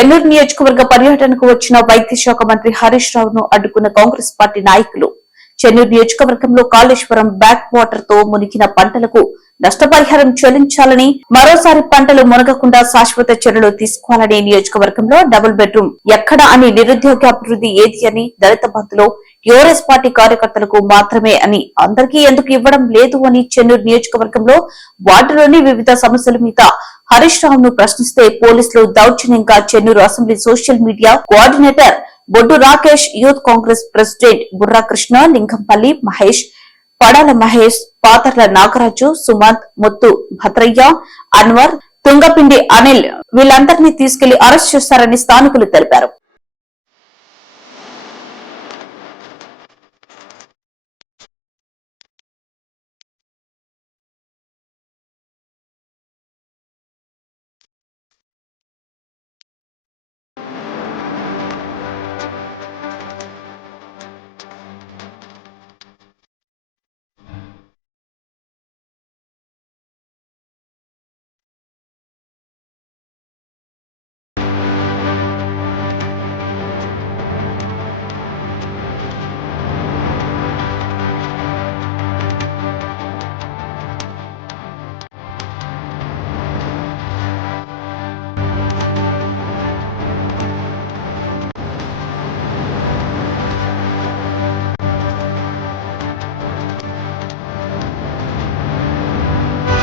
చెన్నూరు నియోజకవర్గ పర్యటనకు వచ్చిన వైద్య శాఖ మంత్రి హరీష్ రావును అడ్డుకున్న కాంగ్రెస్ పార్టీ నాయకులు చెన్నూరు నియోజకవర్గంలో కాళేశ్వరం బ్యాక్ వాటర్ తో మునిగిన పంటలకు నష్టపరిహారం చెల్లించాలని, మరోసారి పంటలు మునగకుండా శాశ్వత చర్యలు తీసుకోవాలని, నియోజకవర్గంలో డబుల్ బెడ్రూమ్ ఎక్కడ అని, నిరుద్యోగ అభివృద్ధి ఏది అని, దళిత బంధులో టీఆర్ఎస్ పార్టీ కార్యకర్తలకు మాత్రమే అని, అందరికీ ఎందుకు ఇవ్వడం లేదు అని చెన్నూరు నియోజకవర్గంలో వార్డులోని వివిధ సమస్యల మీద హరీష్ రావును ప్రశ్నిస్తే పోలీసులు దౌర్జన్యంగా Chennur assembly social media coordinator Boddu Rakesh, youth Congress president Burra Krishna, Lingampalli Mahesh, Padala Mahesh, Patharla Nagaraju, Sumanth, Muttu Bhadraiah, Anwar, Tungapindi Anil వీళ్ళందరినీ తీసుకెళ్లి అరెస్ట్ చేశారని స్థానికులు తెలిపారు.